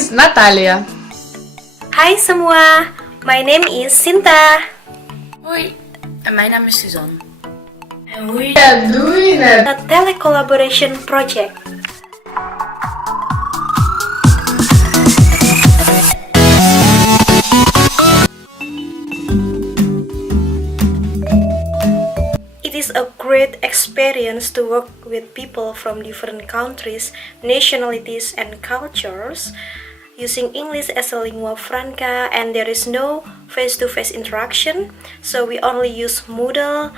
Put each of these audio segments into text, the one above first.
is Nataliia. Hai semua, my name is Shinta. Hoi, en mijn naam is Susan. And we are doing A Telecollaboration project. It is a great experience to work with people from different countries, nationalities, and cultures, using English as a lingua franca, and there is no face-to-face interaction, so we only use Moodle.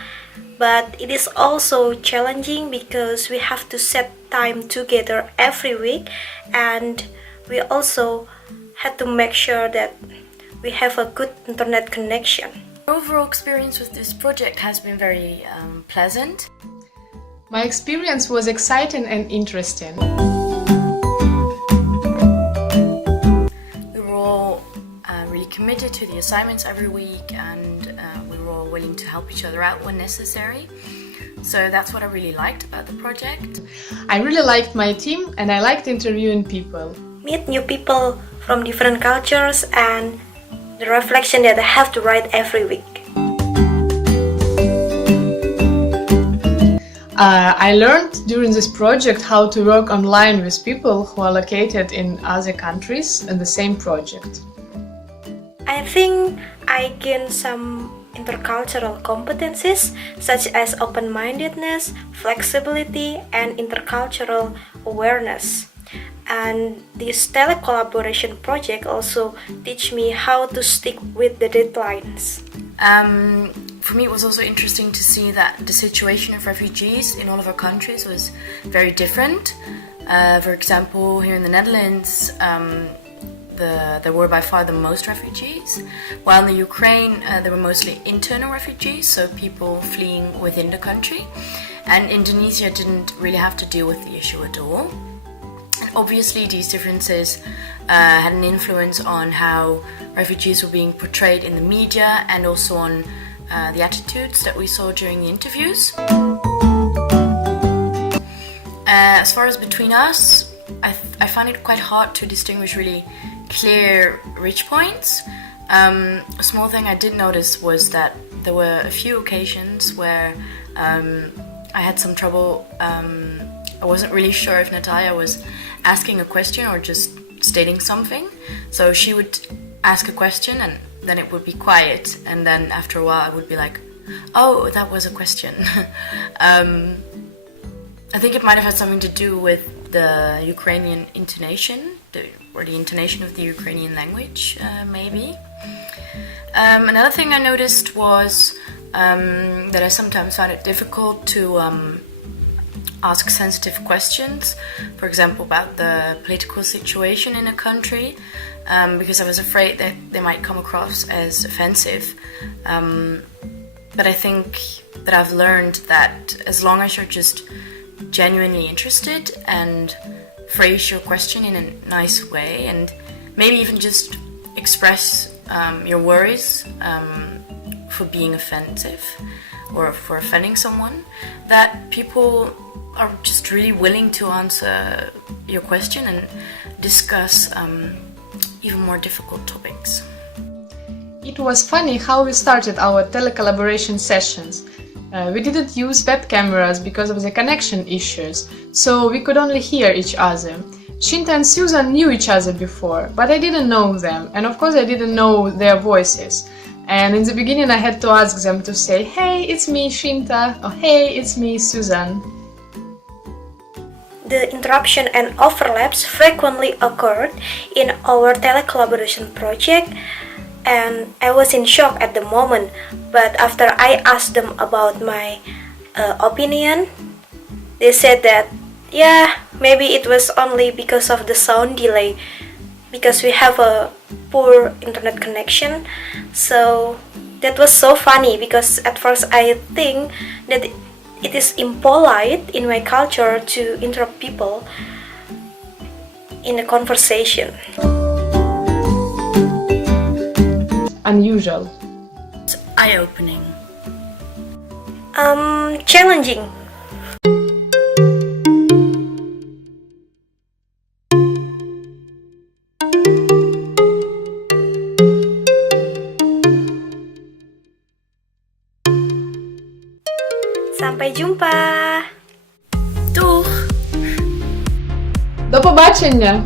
But it is also challenging because we have to set time together every week, and we also had to make sure that we have a good internet connection. Overall experience with this project has been very pleasant. My experience was exciting and interesting. We were all really committed to the assignments every week, and we were all willing to help each other out when necessary. So that's what I really liked about the project. I really liked my team and I liked interviewing people. Meet new people from different cultures and the reflection that I have to write every week. I learned during this project how to work online with people who are located in other countries in the same project. I think I gained some intercultural competencies such as open-mindedness, flexibility, and intercultural awareness. And this telecollaboration project also teach me how to stick with the deadlines. For me, it was also interesting to see that the situation of refugees in all of our countries was very different. For example, here in the Netherlands, there were by far the most refugees, while in the Ukraine there were mostly internal refugees, so people fleeing within the country. And Indonesia didn't really have to deal with the issue at all. And obviously these differences had an influence on how refugees were being portrayed in the media and also on the attitudes that we saw during the interviews. As far as between us, I find it quite hard to distinguish really clear reach points. A small thing I did notice was that there were a few occasions where I had some trouble. I wasn't really sure if Nataliia was asking a question or just stating something. So she would ask a question and then it would be quiet, and then after a while I would be like, oh, that was a question. I think it might have had something to do with the Ukrainian intonation, or the intonation of the Ukrainian language, maybe. Another thing I noticed was that I sometimes found it difficult to ask sensitive questions, for example about the political situation in a country, because I was afraid that they might come across as offensive. But I think that I've learned that as long as you're just genuinely interested and phrase your question in a nice way, and maybe even just express your worries for being offensive or for offending someone, that people are just really willing to answer your question and discuss even more difficult topics. It was funny how we started our telecollaboration sessions. We didn't use web cameras because of the connection issues, so we could only hear each other. Shinta and Susan knew each other before, but I didn't know them, and of course I didn't know their voices. And in the beginning I had to ask them to say, hey, it's me Shinta, or hey, it's me Susan. The interruption and overlaps frequently occurred in our telecollaboration project, and I was in shock at the moment, but after I asked them about my opinion, they said that yeah, maybe it was only because of the sound delay, because we have a poor internet connection. So that was so funny, because at first I think that it is impolite in my culture to interrupt people in a conversation. Unusual. It's eye-opening. Challenging. Sampai jumpa! Doeg! До побачення!